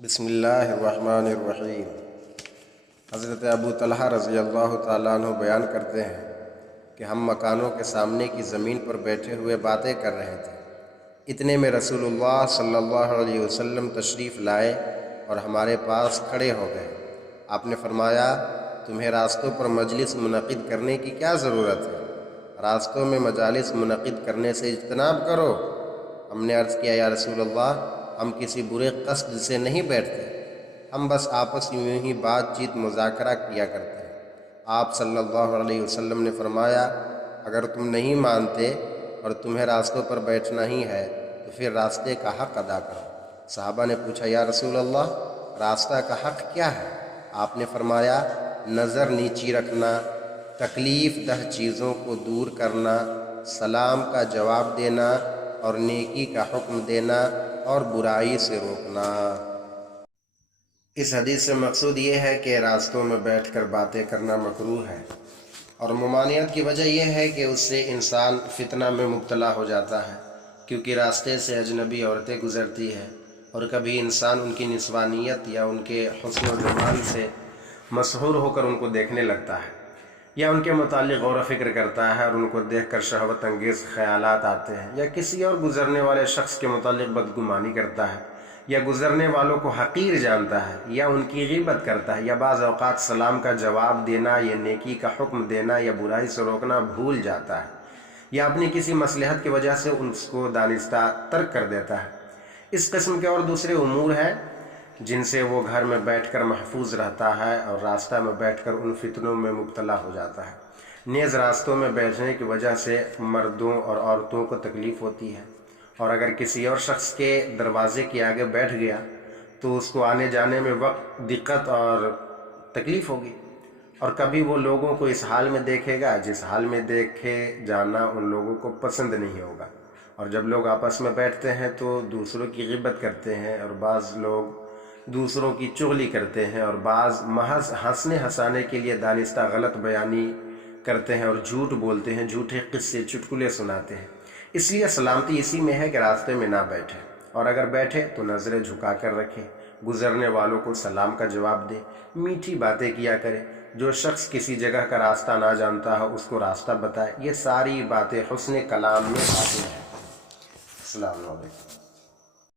بسم اللہ الرحمن الرحیم۔ حضرت ابو طلحہ رضی اللہ تعالیٰ عنہ بیان کرتے ہیں کہ ہم مکانوں کے سامنے کی زمین پر بیٹھے ہوئے باتیں کر رہے تھے، اتنے میں رسول اللہ صلی اللہ علیہ وسلم تشریف لائے اور ہمارے پاس کھڑے ہو گئے۔ آپ نے فرمایا، تمہیں راستوں پر مجلس منعقد کرنے کی کیا ضرورت ہے؟ راستوں میں مجالس منعقد کرنے سے اجتناب کرو۔ ہم نے عرض کیا، یا رسول اللہ، ہم کسی برے قصد سے نہیں بیٹھتے، ہم بس آپس میں ہی بات چیت مذاکرہ کیا کرتے ہیں۔ آپ صلی اللہ علیہ وسلم نے فرمایا، اگر تم نہیں مانتے اور تمہیں راستوں پر بیٹھنا ہی ہے تو پھر راستے کا حق ادا کرو۔ صحابہ نے پوچھا، یا رسول اللہ، راستہ کا حق کیا ہے؟ آپ نے فرمایا، نظر نیچی رکھنا، تکلیف دہ چیزوں کو دور کرنا، سلام کا جواب دینا اور نیکی کا حکم دینا اور برائی سے روکنا۔ اس حدیث سے مقصود یہ ہے کہ راستوں میں بیٹھ کر باتیں کرنا مکروہ ہے، اور ممانعت کی وجہ یہ ہے کہ اس سے انسان فتنہ میں مبتلا ہو جاتا ہے، کیونکہ راستے سے اجنبی عورتیں گزرتی ہیں اور کبھی انسان ان کی نسوانیت یا ان کے حسن و جمال سے مسحور ہو کر ان کو دیکھنے لگتا ہے، یا ان کے متعلق غور و فکر کرتا ہے اور ان کو دیکھ کر شہوت انگیز خیالات آتے ہیں، یا کسی اور گزرنے والے شخص کے متعلق بدگمانی کرتا ہے، یا گزرنے والوں کو حقیر جانتا ہے، یا ان کی غیبت کرتا ہے، یا بعض اوقات سلام کا جواب دینا یا نیکی کا حکم دینا یا برائی سے روکنا بھول جاتا ہے، یا اپنی کسی مصلحت کی وجہ سے اس کو دانستہ ترک کر دیتا ہے۔ اس قسم کے اور دوسرے امور ہیں جن سے وہ گھر میں بیٹھ کر محفوظ رہتا ہے اور راستہ میں بیٹھ کر ان فتنوں میں مبتلا ہو جاتا ہے۔ نیز راستوں میں بیٹھنے کی وجہ سے مردوں اور عورتوں کو تکلیف ہوتی ہے، اور اگر کسی اور شخص کے دروازے کے آگے بیٹھ گیا تو اس کو آنے جانے میں وقت دقت اور تکلیف ہوگی، اور کبھی وہ لوگوں کو اس حال میں دیکھے گا جس حال میں دیکھے جانا ان لوگوں کو پسند نہیں ہوگا۔ اور جب لوگ آپس میں بیٹھتے ہیں تو دوسروں کی غیبت کرتے ہیں، اور بعض لوگ دوسروں کی چغلی کرتے ہیں، اور بعض محض ہنسنے ہنسانے کے لیے دانستہ غلط بیانی کرتے ہیں اور جھوٹ بولتے ہیں، جھوٹے قصے چٹکلے سناتے ہیں۔ اس لیے سلامتی اسی میں ہے کہ راستے میں نہ بیٹھے، اور اگر بیٹھے تو نظریں جھکا کر رکھے، گزرنے والوں کو سلام کا جواب دے، میٹھی باتیں کیا کرے۔ جو شخص کسی جگہ کا راستہ نہ جانتا ہو اس کو راستہ بتائے۔ یہ ساری باتیں حسن کلام میں آتی ہیں۔ السلام علیکم۔